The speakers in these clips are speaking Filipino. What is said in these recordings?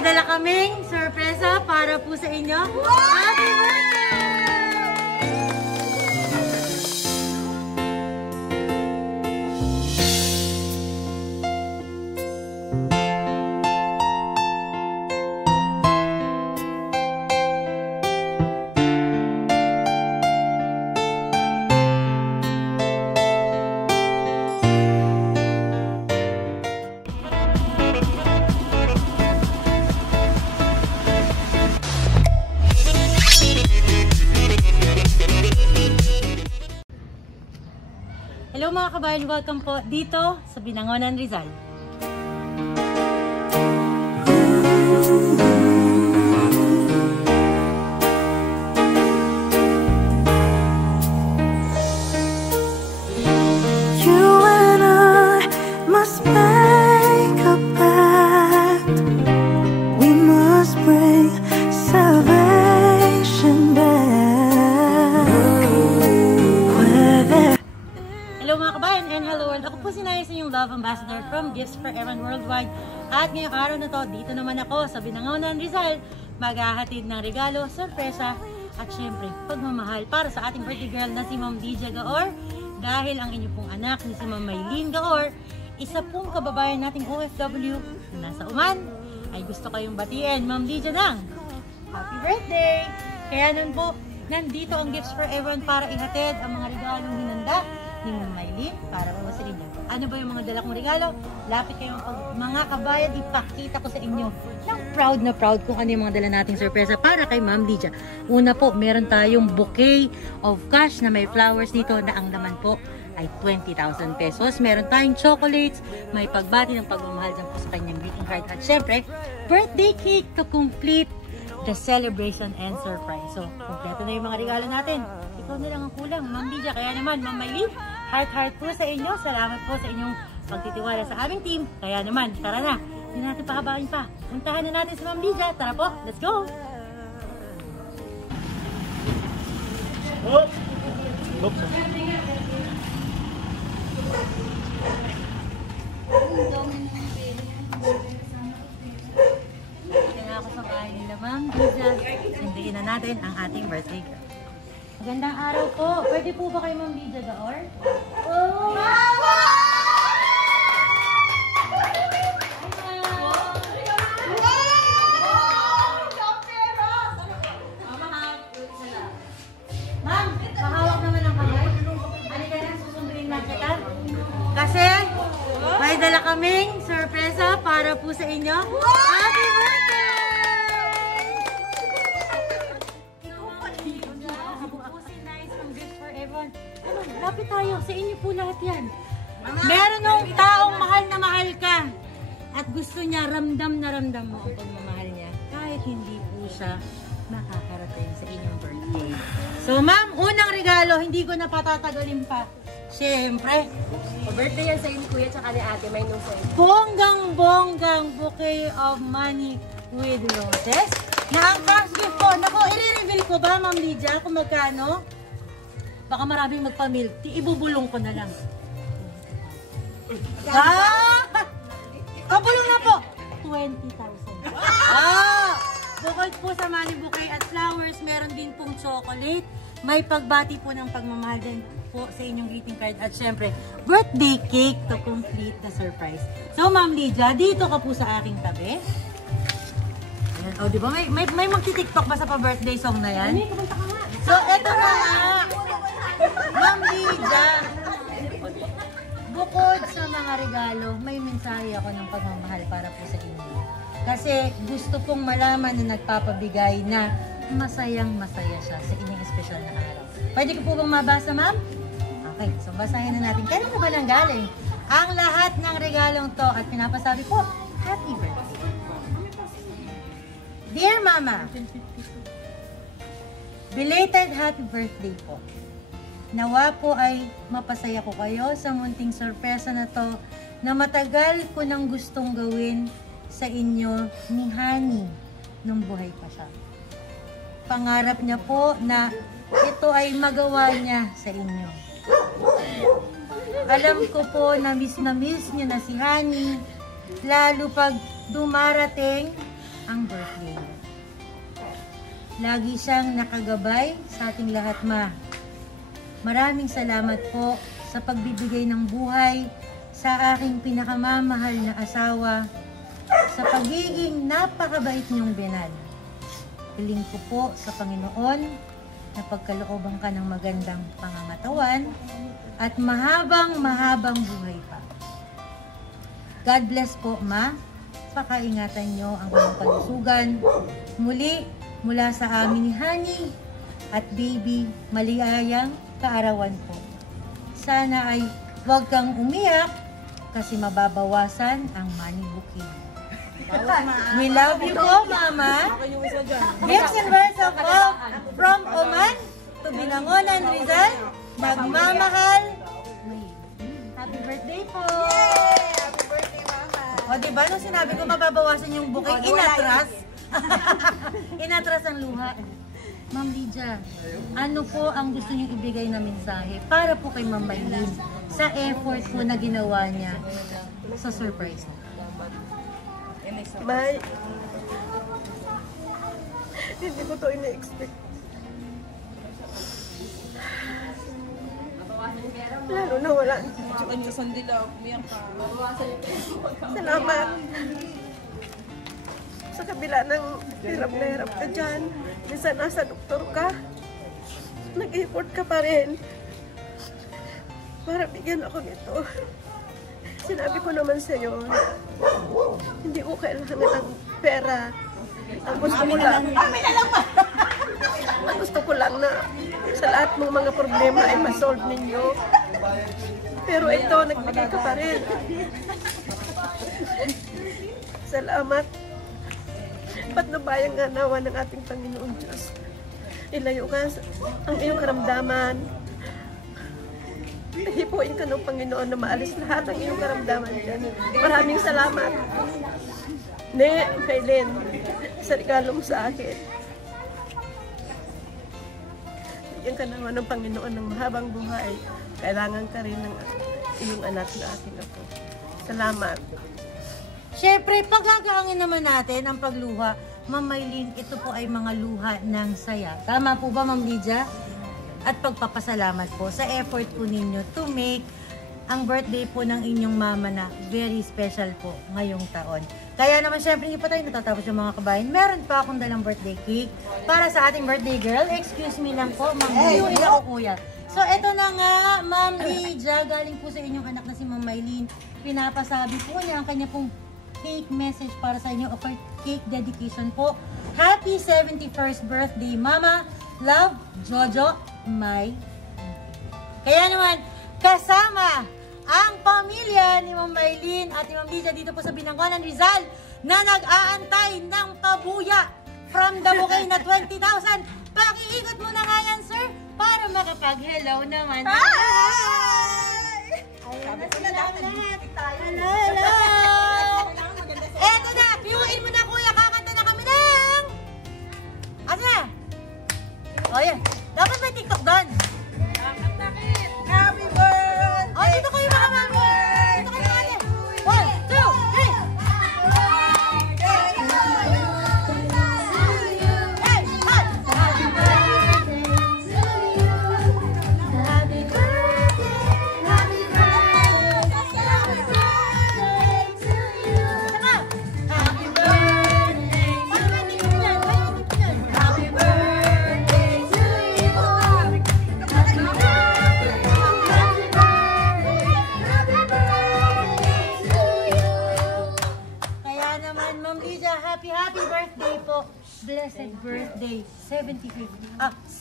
May dala kaming sorpresa para po sa inyo. Happy birthday! Hello mga kabayan, welcome po dito sa Binangonan, Rizal. You and I must make a pact. We must bring salvation back. Hello mga kabayan and hello world. Ako po si Naya, yung Love Ambassador from Gifts for Everyone Worldwide. At ngayong araw na to, dito naman ako sa Binangonan, Rizal, maghahatid ng regalo, sorpresa, at syempre, pagmamahal para sa ating birthday girl na si Ma'am Lydia Gaor. Dahil ang inyo pong anak ni si Ma'am Maylene Gaor, isa pong kababayan nating OFW na nasa Oman, ay gusto kayong batiin, Ma'am Lydia, ng happy birthday! Kaya nun po, nandito ang Gifts for Everyone para ihatid ang mga regalong hinanda ni Ma'am Maylene para po sa inyo. Ano ba yung mga dala kong regalo? Lapit kayong mga kabayan, ipakita ko sa inyo ng proud na proud kung ano yung mga dala nating sorpresa para kay Ma'am Lydia. Una po, meron tayong bouquet of cash na may flowers dito na ang laman po ay 20,000 pesos. Meron tayong chocolates, may pagbati ng pagmamahal dyan po sa kanyang greeting card. At syempre, birthday cake to complete the celebration and surprise. So, kompleto na yung mga regalo natin. Ikaw na lang ang kulang, Ma'am Lydia. Kaya naman, Ma'am Maylene, heart po sa inyo. Salamat po sa inyong pagtitiwala sa aming team. Kaya naman, tara na. Hindi natin pahabain pa. Puntahan na natin si Ma'am Lydia. Tara po, let's go! Oops. Kaya na ako sa bahay nila, Ma'am Lydia. Sindihin na natin ang ating birthday girl. Magandang araw po. Pwede po ba kayo, Ma'am Lydia Gaor? Oh! Ma'am, mahawak naman ang kamay. Halika na, susunduin na kita. Kasi, may dala kaming sorpresa para po sa inyo. Happy birthday! Lapit tayo. Sa inyo po lahat yan. Meron ng taong mahal na mahal ka. At gusto niya, ramdam na ramdam mo ang pagmamahal niya. Kahit hindi po siya makakarating sa inyong birthday. So ma'am, unang regalo, hindi ko na patatagalin pa. Siyempre, Birthday yan sa inyo, kuya, tsaka ni ate, may nung sa'yo. bonggang-bonggang bouquet of money with roses. Na ang cash gift po, naku, i-reveal ko ba, Ma'am Lydia, kung magkano? Baka maraming magpa-milk tea, ibubulong ko na lang. Kabulong na po! 20,000. Bukod po sa money bouquet at flowers, meron din pong chocolate. May pagbati po ng pagmamahal din po sa inyong greeting card. At syempre, birthday cake to complete the surprise. So, Ma'am Lydia, dito ka po sa aking tabi. Ayan. O, di ba? May magti-tiktok ba sa pa-birthday song na yan? So, eto na nga. Ma'am Lydia, bukod sa mga regalo, may mensahe ako ng pagmamahal para po sa inyo. Kasi gusto pong malaman na nagpapabigay na masayang-masaya siya sa inyong espesyal na araw. Pwede ko po bang mabasa, ma'am? Okay, so basahin na natin. Kailan na ba nang galing? Ang lahat ng regalong to at pinapasabi ko, happy birthday. Dear Mama, belated happy birthday po. Nawa po ay mapasaya ko kayo sa munting sorpresa na to na matagal ko nang gustong gawin sa inyo ni Honey nung buhay pa siya. Pangarap niya po na ito ay magawa niya sa inyo. Alam ko po na miss niya na si Honey, lalo pag dumarating ang birthday. Lagi siyang nakagabay sa ating lahat, Ma. Maraming salamat po sa pagbibigay ng buhay sa aking pinakamamahal na asawa, sa pagiging napakabait niyong binan. Hiling ko po sa Panginoon na pagkalooban ka ng magandang pangangatawan at mahabang buhay pa. God bless po, Ma. Pakaingatan niyo ang inyong kalusugan. Muli, mula sa amin ni Honey at Baby, maligayang kaarawan po. Sana ay huwag kang umiyak kasi mababawasan ang money booking. We love you po, Mama. Gifts and words of love from Oman to Binangonan, Rizal. Nagmamahal. Happy birthday po! Happy birthday, Mama! O, diba, nung sinabi ko mababawasan yung booking, inatras. Inatras ang luha. Ma'am Lydia, ano po ang gusto niyong ibigay na mensahe para po kay Ma'am Maylin sa effort po na ginawa niya sa surprise? May, hindi ko to ina-expect. Lalo na wala. Salamat. Sa kabila ng hirap na hirap ka dyan, minsan nasa doktor ka, nag-effort ka pa rin para bigyan ako nito. Sinabi ko naman sa'yo, hindi ko kailangan ng pera. Ang gusto ko lang, ang gusto ko lang na sa lahat ng mga problema ay ma-solve ninyo. Pero ito, nagbigay ka pa rin. Salamat. Patnubayang nga nawa ng ating Panginoon Diyos. Ilayo ka ang iyong karamdaman. Hipuin ka ng Panginoon na maalis lahat ang iyong karamdaman dyan. Maraming salamat. Ne, Maylin, sa regalo mo sa akin. Bigyan ka naman ng Panginoon ng mahabang buhay. Kailangan ka rin ng iyong anak na ating ako. Salamat. Siyempre, pagkakaangin naman natin ang pagluha. Ma'am Maylin, ito po ay mga luha ng saya. Tama po ba, Ma'am Lydia? At pagpapasalamat po sa effort po ninyo to make ang birthday po ng inyong mama na very special po ngayong taon. Kaya naman syempre hindi pa tayo natatapos yung mga kabayan. Meron pa akong dalang birthday cake para sa ating birthday girl. Excuse me lang po, Ma'am Lydia o Kuya. So eto na nga, Ma'am Lydia, galing po sa inyong anak na si Ma'am Maylin. Pinapasabi po niya ang kanya pong cake message para sa inyo o cake dedication po. Happy 71st birthday, Mama. Love, Jojo, May. Kaya naman, kasama ang pamilya ni Ma'am Maylin at ni Ma'am Lydia dito po sa Binangonan, Rizal na nag-aantay ng pabuya from the bouquet na 20,000. Pakiikot mo na nga yan, sir, para makapag-hello naman. Hi! Ayan na sila lahat. Hello! Eto na, cue-in mo na, kuya. Kakanta na kami ng... Asa na? O yan. Dapat may TikTok doon. Happy birthday! O, dito kayo mga mami. Dito kayo mga mami.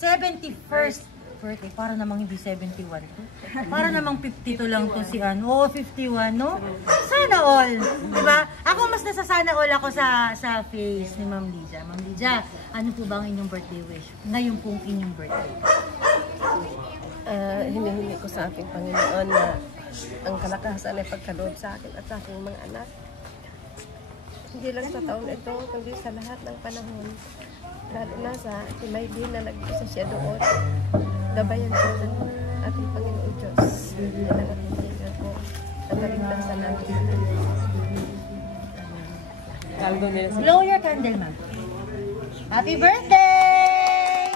71st birthday. Para namang hindi 71 to. Para namang 52 lang to si ano. Oo, 51, no? Sana all. Diba? Ako mas nasasana all ako sa face ni Ma'am Lydia. Ma'am Lydia, ano po ba ang inyong birthday wish? Ngayon pong inyong birthday. Hinihingi ko sa ating Panginoon na ang kalakasan ay pagkaloob sa akin at sa aking mga anak. Hindi lang sa taon ito, kundi sa lahat ng panahon. Lalo na sa Maylin na nag-isa siya doon. Gabayan po ng ating Panginoon Diyos. Yan ang ating tingnan ko. At kaligtasan natin. Kaldo nila. Blow your candle, ma'am. Happy birthday!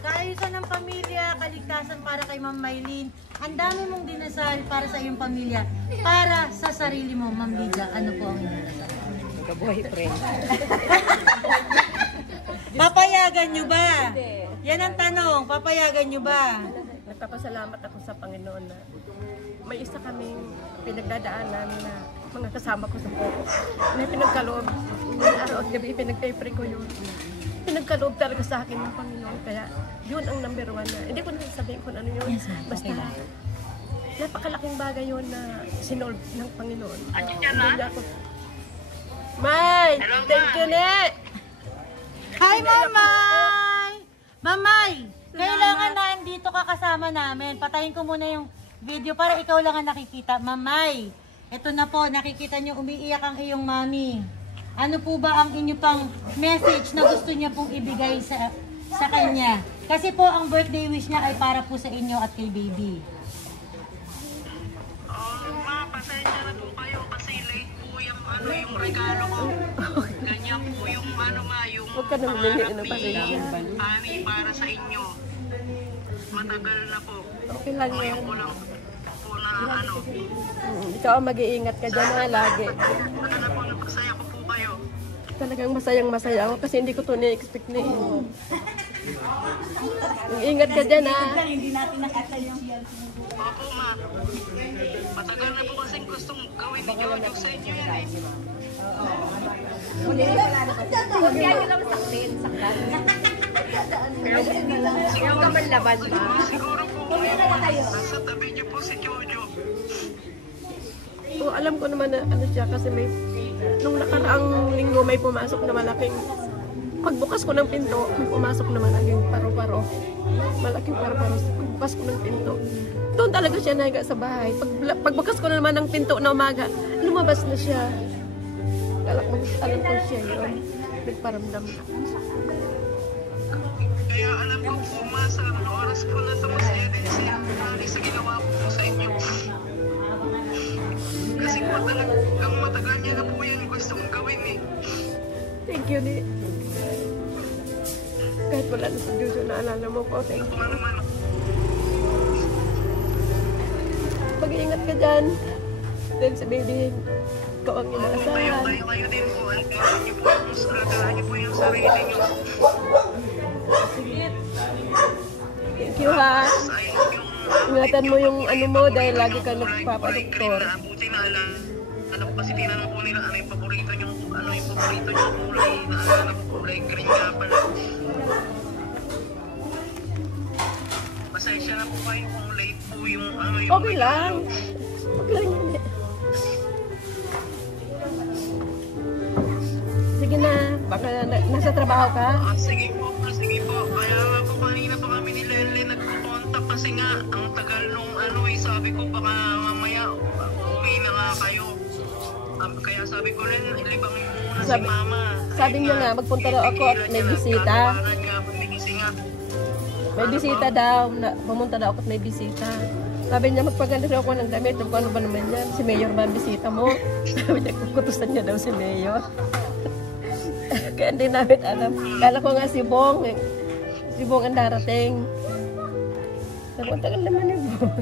Kaayusan ng pamilya, kaligtasan para kay Ma'am Maylene. Ang dami mong dinasal para sa iyong pamilya. Para sa sarili mo, Ma'am Lydia, ano po ang inyong dasal? Ka-boyfriend. Papayagan nyo ba? Yan ang tanong, papayagan nyo ba? Nagpapasalamat ako sa Panginoon na may isa kaming pinagdadaanan na mga kasama ko sa buko. Na pinagkaloob, araw at gabi pinagpipray ko yun. Pinagkaloob talaga sa akin ng Panginoon. Kaya yun ang number 1 na. Hindi ko na sabihin kung ano yun. Basta napakalaking bagay yun na sinolve ng Panginoon. Hindi ako. May! Thank you, Ne! Hi, Mamay! Mamay! Kailangan na andito ka kasama namin. Patayin ko muna yung video para ikaw lang ang nakikita. Mamay, ito na po, nakikita niyo umiiyak ang iyong mami. Ano po ba ang inyo pang message na gusto niya pong ibigay sa kanya? Kasi po ang birthday wish niya ay para po sa inyo at kay baby. Ma, pasensya na po kayo kasi late po yung regalo ko. Ganyan po yung yung Huwag ka naman nililiin ng pasensya. Ani para sa inyo. Matagal na po. Okay lang Ngayon yan. ko lang po na Ikaw ang mag-iingat ka dyan na lagi. Talaga po, napasaya ko po kayo. Talagang masayang-masaya ako kasi hindi ko ito na-expect na Ingat ka dyan ha. Opo, ma. Matagal na po kasing gustong gawin ni Jojo sa inyo yan eh. Huwag kaya nyo lang saktin. Pero ka man laban ba? Siguro po nasa tabi niyo po si Jojo. Oo, alam ko naman na ano siya kasi may nung nakaraang linggo may pumasok na malaking pagbukas ko ng pinto, may pumasok na malaking paro-paro. Malaking paro-paro. Pagbukas ko ng pinto. Doon talaga siya nahiga sa bahay. Pagbukas ko na naman ng pinto na umaga, lumabas na siya. Alam ko siya yun. Nagparamdam na. Kaya alam ko po, ma, sa oras ko na ito, masaya din siya. Sa ginawa ko po sa inyo. Kasi po talagang matagal niya na po yan gustong gawin eh. Thank you, Ni. Kahit wala na sa Jojo, naalala mo ko. Thank you. Kung ano man, Mag-iingat ka dyan. Dahil sa baby, ikaw ang inaasahan. kayo din po. Alagaan niyo po yung sarili niyo. Thank you, ha. Sayang yung Ingatan mo yung ano mo dahil lagi ka nagpapadoktor. Buti na alam kasi tinanong po nila ano yung paborito niyo kulay. Naalala ko kulay green nga pala. Pasensya na po kayo kung late po yung yung Okay lang. Okay lang yun. Sige na, baka nasa trabaho ka. Sige po. Kaya nga po kanina pa kami ni Lele nagkukontak kasi nga ang tagal nung sabi ko baka mamaya uwi na nga kayo. Kaya sabi ko rin ilibang mo muna si Mama. Sabi niya nga, magpunta daw ako at may bisita. May bisita daw. Pumunta daw ako at may bisita. Sabi niya, magpaganda daw ako ng damit. Kung ano ba naman yan? Si Mayor ba ang bisita mo? Sabi niya, kukutusan niya daw si Mayor. Kaya hindi namin alam. Kala ko nga si Bong. Si Bong ang darating. Napuntagal naman yung Bong.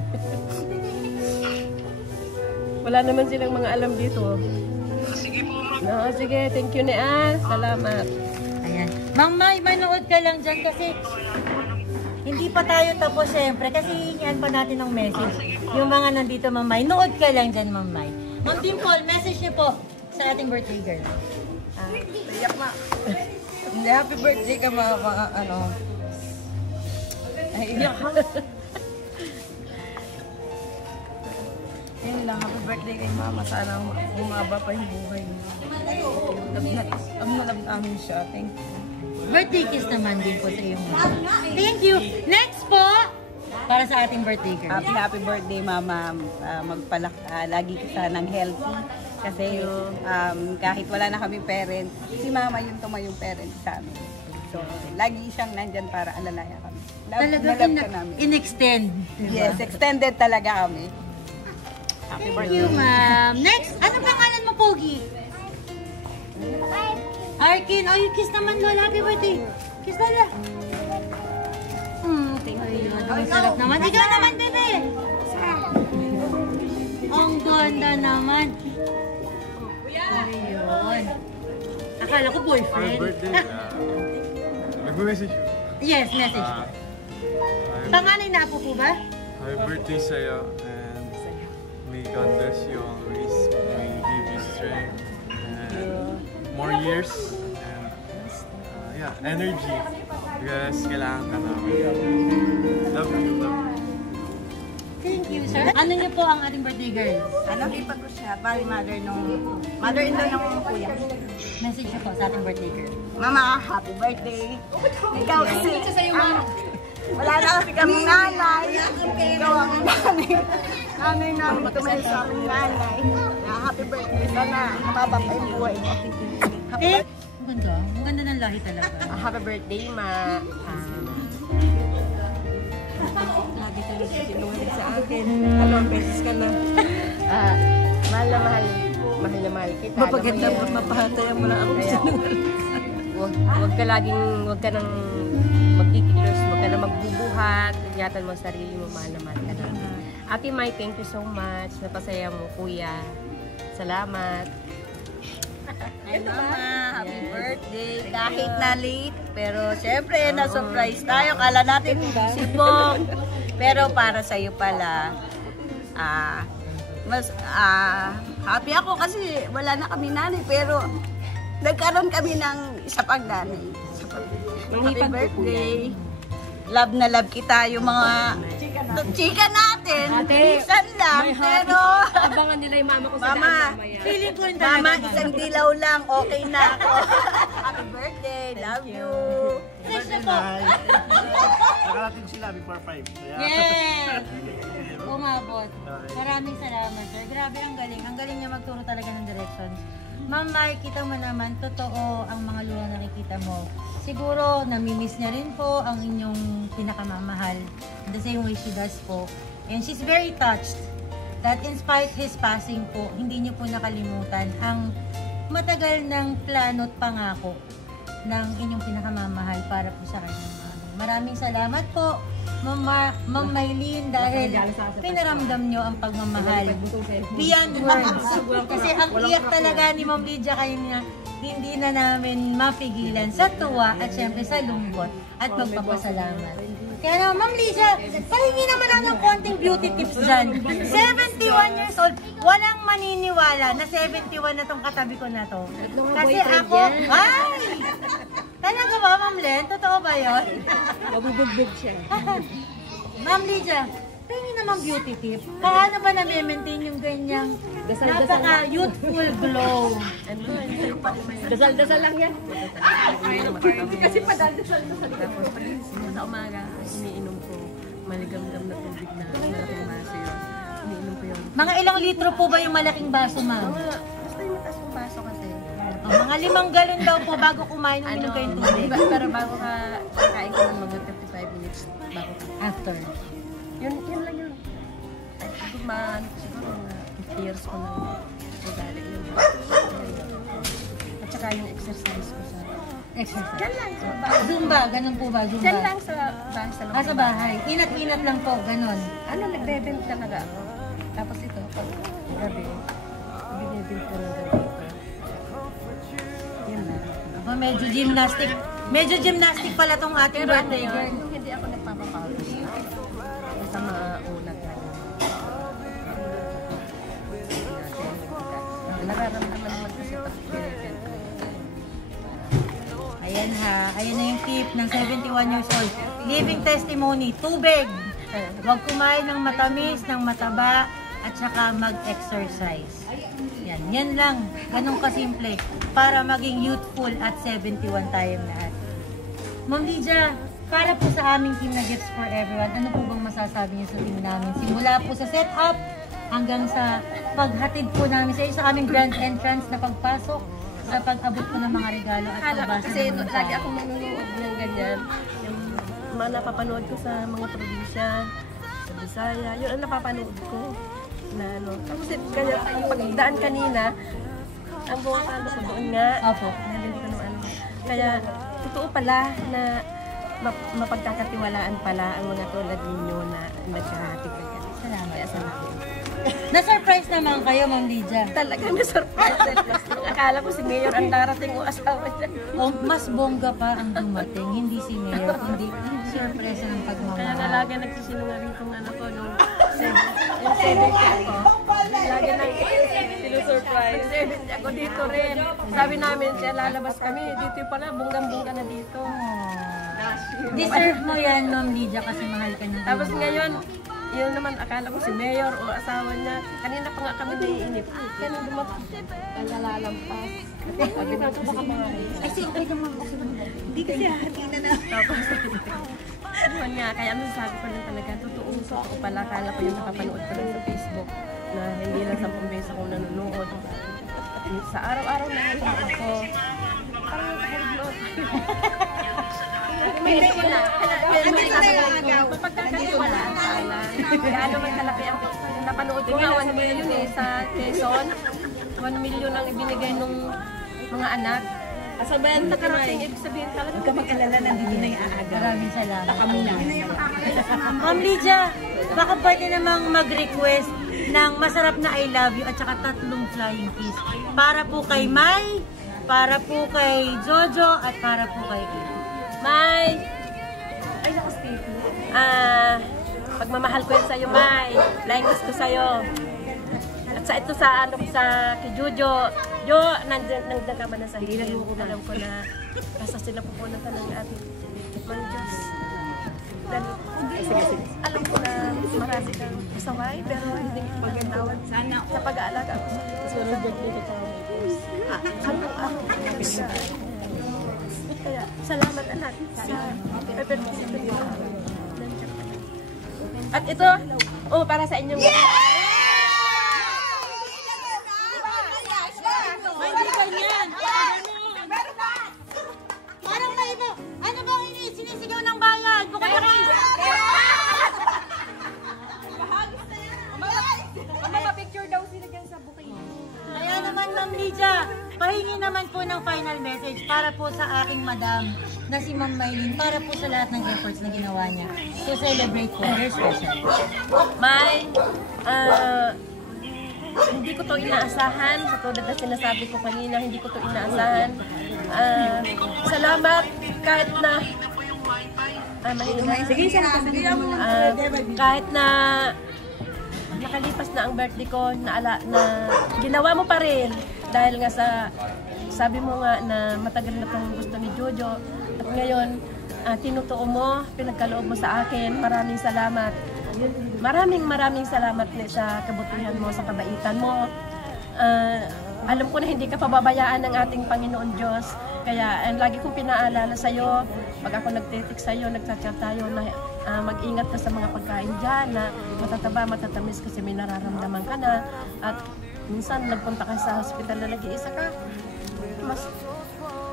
Wala naman silang mga alam dito. Sige po, Ma. No, sige, thank you na. Salamat. Ayan. Mang May, manood ka lang dyan kasi hindi pa tayo tapos syempre kasi hihingian pa natin ng message. Yung mga nandito, Mang May. Nood ka lang dyan, Mang May. Mang Dimple, message niyo po sa ating birthday girl. Iyak, ma. Hindi, happy birthday ka, mga Ay, iyak ka. Yun lang, happy birthday kay mama. Sana umaba pa yung buhay niya. Ang nalab namin siya. Thank you. Birthday kiss naman din po sa iyong mama. Thank you. Next po, para sa ating birthday girl. Happy birthday, mama. Lagi ka sanang healthy. Kasi kahit wala na kami parents, si mama yung tumayong parents sa amin. So, lagi siyang nandyan para alalayan kami. Talaga in-extend. Yes, extended talaga kami. Thank you, ma'am. Next, ano pangalan mo, Pogi? Arkin, ay, kiss naman Lola. Happy birthday. Kiss Lola. Ayun, ang sarap naman. Ikaw naman, bebe. Ang ganda naman. Ayun. Akala ko boyfriend. Nag-message. Yes, message. Panganay na po ba? Happy birthday sa'yo and may God bless you always. May give you strength and more years and energy because kailangan ka namin. Love you, love you. Thank you, sir. Ano niyo po ang ating birthday girl? Ipag ko siya, bali mother-in-law ng kuya. Message niyo po sa ating birthday girl. Mama, happy birthday. Ikaw kasi, wala na kasi kami nanay. Ikaw ang nanay namin tumayo sa aming nanay. Happy birthday. Sana mababa pa yung buhay mo. Ang ganda. Ang ganda ng lahi talaga. Happy birthday, Ma. Lagi talaga sinungaling sa akin. 2 beses ka na. Mahal na mahal. Mahal na mahal kita. Mapaganda mo, mapahatayan mo lang ako sinungaling. Huwag ka nang magkikilos, huwag ka nang magbubuhat. Ingatan mo ang sarili mo, mahal na mahal ka na. Ate Mai, thank you so much. Napasaya mo, kuya. Salamat. Ay, Mama, happy birthday. Kahit na late, pero syempre, na-surprise tayo. Kala natin sibong. Pero para sa'yo pala, happy ako kasi wala na kami nanay. Pero nagkaroon kami ng isa pang nanay. Happy birthday. Love na love kita yung mga chika natin. Minsan lang, pero Abangan nila yung mama ko sa Mama, daan mamaya. Feeling ko yung Mama, talaga. isang dilaw lang, okay na ako. Happy birthday, love you. Message niyo po. Nakarating sila before 5. Yes! Umabot. Maraming salamat, sir. Grabe, ang galing. Ang galing niya magturo talaga ng directions. Ma'am, makikita mo naman, totoo ang mga luha na nakikita mo. Siguro, namimiss niya rin po ang inyong pinakamamahal. The same way she does po. And she's very touched that in spite his passing po, hindi niyo po nakalimutan ang matagal ng plano at pangako ng inyong pinakamamahal para po sa kanya. Maraming salamat po, Ma'am Maylene, dahil pinaramdam nyo ang pagmamahal beyond words. Kasi ang iyak talaga ni Ma'am Lydia kanina, hindi na namin mapigilan sa tuwa at syempre sa lungkot at pagpapasalamat. Kaya naman, Ma'am Lydia, pahingi naman ako ng konting beauty tips dyan. 71 years old, walang maniniwala na 71 na tong katabi ko na to. Kasi ako, ay! Talaga ba, Ma'am Len? Totoo ba yun? Mabubugbog siya. Ma'am Lydia, pahingi naman beauty tip. Paano ba na-maintain yung ganyang napaka-youthful glow? Dasal-dasal lang yan. Kasi padal-dasal-dasal. Tapos sa umaga, iniinom ko maligam-gam na tubig na malaking baso yun. Iniinom ko yun. Mga ilang litro po ba yung malaking baso, ma'am? Gusto yung mataas yung baso kasi. Mga 5 galon daw po bago kumain, uminom kayong tubig. Pero bago ka kain ka ng mga 35 minutes bago ka. After. Yun lang yun. Ay, siguro mga 50 years ko na ugali yun. At saka yung exercise ko sa... Exercise. Diyan lang sa bahay. Zumba, ganun po ba? Zumba? Diyan lang sa bahay. Sa bahay. Inat-inat lang po, ganun. Nagbe-bend talaga ako. Tapos ito, pag gabi, binibend ko ng gabi ito. Yan lang. Medyo gymnastic. Medyo gymnastic pala tong ating birthday girl. Hindi ako nagpapapawis. Basta maunat lang. Nararamdaman naman kasi pag binibend ko. Ayan ha. Ayan na yung tip ng 71 years old. Living testimony. Tubig. Huwag kumain ng matamis, ng mataba, at saka mag-exercise. Yan. Yan lang. Ganun kasimple. Para maging youthful at 71 tayong lahat. Ma'am Lydia, para po sa aming team na Gifts for Everyone, ano po bang masasabi niyo sa team namin? Simula po sa setup hanggang sa paghatid po namin sa aming grand entrance na pagpasok, sa pag-abot po ng mga regalo at pagbasa Kasi ng mga lagi ako nanonood ng ganyan. Yung mga napapanood ko sa mga probinsya, sa Bisaya, yun ang napapanood ko. Na ano. Tapos ganyan, pagdaan kanina, ang buwakalo ko doon nga. Opo. Dahil hindi ko naman alam Kaya totoo pala na mapagkakatiwalaan pala ang mga tulad ninyo na naghahatid ng ganito. Salamat. Kaya salamat. Na-surprise naman kayo, Ma'am Lydia. Talagang na-surprise. Akala ko si Mayor ang darating o asawa niya. O, mas bongga pa ang dumating, hindi si Mayor, kundi surprise ng pagmamahal. Kaya nga lagi nagsisinungaling kong ano ko nung 70 ako. Lagi nang sinusurprise. 70 ako dito rin. Sabi namin siya, lalabas kami. Dito pala, bonggang-bongga na dito. Deserve mo yan, Ma'am Lydia, kasi mahal ka niya. Tapos ngayon, yun naman, akala ko si Mayor o asawa niya. Kanina pa nga kami naiinip. Kaya dumating, nalalampas. Sabi na, baka mga Ay, okay ka mo. Hindi kasi hahatina na. tapos, yun nga, kaya ano sabi ko lang talaga, totoo pala, akala ko yung nakapanood ko lang sa Facebook na hindi lang 10 beses ako nanonood. Sa araw-araw na ako, parang nakahiglood. Hindi ko na. Kaya may sabi ko, mapagkakatiwalaan pala. Kaya ano man kalaki ang napanood ko nga, 1 million sa Quezon. 1 million ang ibinigay nung mga anak. Kasabayan nakarating, ibig sabihin talaga. Huwag ka mag-alala, nandito na yung aaga. Maraming salamat. Kami na. Ma'am Lydia, baka pwede namang mag-request ng masarap na I love you at saka 3 flying kiss. Para po kay Mai, para po kay Jojo, at para po kay Kim. Mai! Ay, nakastaple. Pagmamahal ko yan sa'yo, Mai. Flying kiss ko sa'yo. At sa ito sa ano sa kay Jojo. Jo, nandiyan ka ba na sa hilan mo? Alam ko na kasi sila pupunta ng ating Mang Diyos. Alam ko na marami kang masaway, pero hindi ko magandawad sa pag-aalaga ko sa iyo. Kaya, salamat anak sa peppermint. At ito, para sa inyong Hindi ganyan! Parang na iba. Ano bang sinisigaw ng bayan? Bukod na kiss! Mama-picture daw sila dyan sa bukid. Kaya naman, Ma'am Lydia, pahingi naman po ng final message para po sa aking madam na si Ma'am Maylin, para po sa lahat ng efforts na ginawa niya to celebrate po her special. May, hindi ko to inaasahan. Sa tulad na sinasabi ko kanina, hindi ko to inaasahan. Salamat kahit na kahit na nakalipas na ang birthday ko, na ginawa mo pa rin dahil nga sa sabi mo nga na matagal na itong gusto ni Jojo at ngayon tinutuo mo, pinagkaloob mo sa akin. Maraming salamat. Maraming salamat sa kabutihan mo, sa kabaitan mo. Alam ko na hindi ka pababayaan ng ating Panginoon Diyos. Kaya lagi kong pinaalala sa iyo, pag ako nagte-text sa iyo, nagchat-chat tayo na mag-ingat ka sa mga pagkain dyan, na matataba, matatamis kasi may nararamdaman ka na. At minsan nagpunta ka sa hospital na nag-iisa ka, mas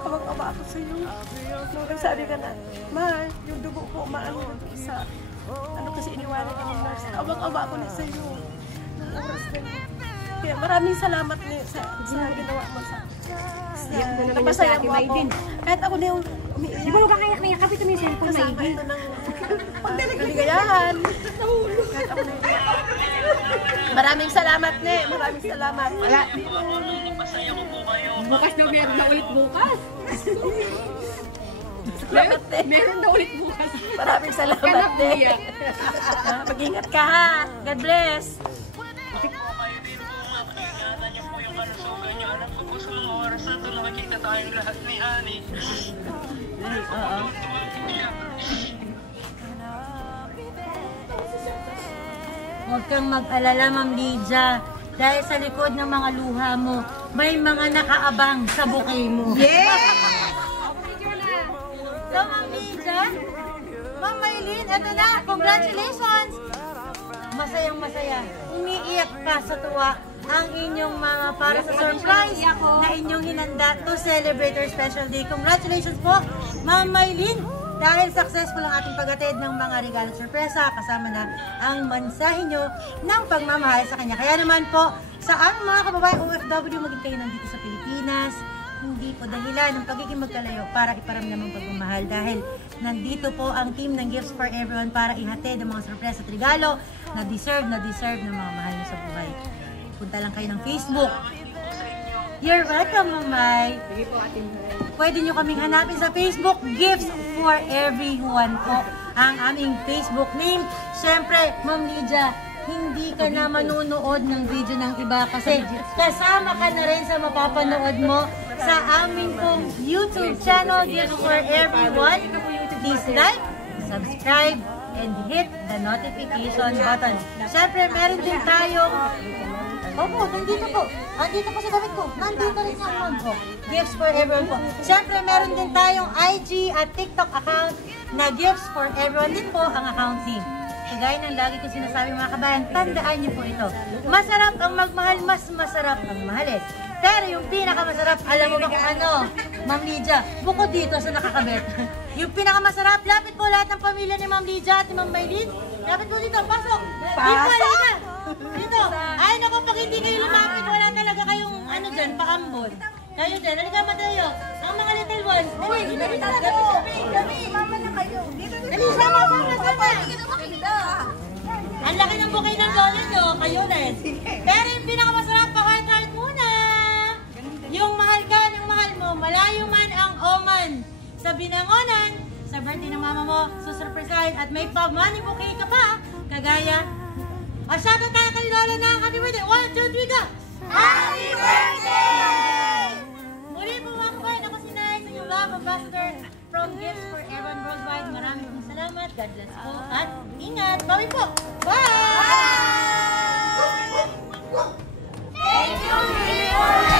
kawang-awa ako sa iyo. Nung nagsabi ka na, Ma, yung dugo ko maano nag-iisa. Ano kasi iniwanan ka ng nurse. Awang-awa ako na sa iyo. Nung oras ka na. Kaya maraming salamat sa ginawa mo sa napasaya mo ako. Kahit ako na yung Di ba huwag kakayak na yan? Kapit mo yung cellphone, kasama Maydin. ito ng pagdaligayahan. Kahit ako na yung maraming salamat, Ne. Maraming salamat. Wala. Bukas na meron na ulit bukas. Salamat, Ne. Meron na ulit bukas. Maraming salamat, Ne. Mag-ingat ka, ha. God bless. Nakikita tayong lahat ni Ani. Oo. Huwag kang mag-alala, Ma'am Lydia. Dahil sa likod ng mga luha mo, may mga nakaabang sa bouquet mo. So, Ma'am Lydia, Ma'am Maylin, eto na, congratulations! Masayang masaya. Umiiyak ka sa tuwa ang inyong mga para sa surprise na inyong hinanda to celebrate our special day. Congratulations po, Ma'am Maylin! Dahil successful ang ating paghatid ng mga regalo sorpresa, kasama na ang mensahe nyo ng pagmamahal sa kanya. Kaya naman po, sa ang mga kababayan OFW, maging kayo nandito sa Pilipinas, hindi po dahilan ng pagiging magkalayo para iparamdam ang pagmamahal dahil nandito po ang team ng Gifts for Everyone para ihatid ang mga sorpresa at regalo na deserve ng mga mahal niyo sa buhay. Punta lang kayo ng Facebook. You're welcome, Mamay. Pwede nyo kaming hanapin sa Facebook, Gifts for Everyone po ang aming Facebook name. Siyempre, Ma'am Lydia, hindi ka na manunood ng video ng iba kasi kasama ka na rin sa mapapanood mo sa aming pong YouTube channel, Gifts for Everyone. Please like, subscribe, and hit the notification button. Siyempre, meron din tayong opo, nandito po. Andito po sa damit ko. Nandito rin ang account ko. Gifts for Everyone po. Siyempre, meron din tayong IG at TikTok account na Gifts for Everyone din po ang account name. Kagaya ng lagi ko sinasabi mga kabayan, tandaan niyo po ito. Masarap ang magmahal, mas masarap ang mahalin. Pero yung pinakamasarap, alam mo ba kung ano? Ma'am Lydia, bukod dito sa nakakabit. Yung pinakamasarap, lapit po lahat ng pamilya ni Ma'am Lydia at ni Ma'am Maylin. Lapit po dito, pasok! Pasok! Dito! Ay naku, pag hindi kayo lumapit, wala talaga kayong ano dyan, paambon. Kayo dyan, halika matayo. Ang mga little ones, dali, dali, mama na kayo. Dali, sama. Ang laki ng bukay ng lola nyo, kayo rin. Pero yung pinakamasarap, pa-heart muna. Yung mahal ka ng mahal mo, malayo man ang oman. Sa binangonan, sa birthday ng mama mo, susurpresahin at may pa-money bouquet ka pa, kagaya. Shoutout tayo kay Lola na happy birthday! 1, 2, 3, go! Happy birthday! Muli po mga kabayan, ako si Nay, sa inyong love ambassador from Gifts for Everyone Worldwide. Maraming salamat, God bless po, at ingat! Bawi po! Bye! Thank you, everyone!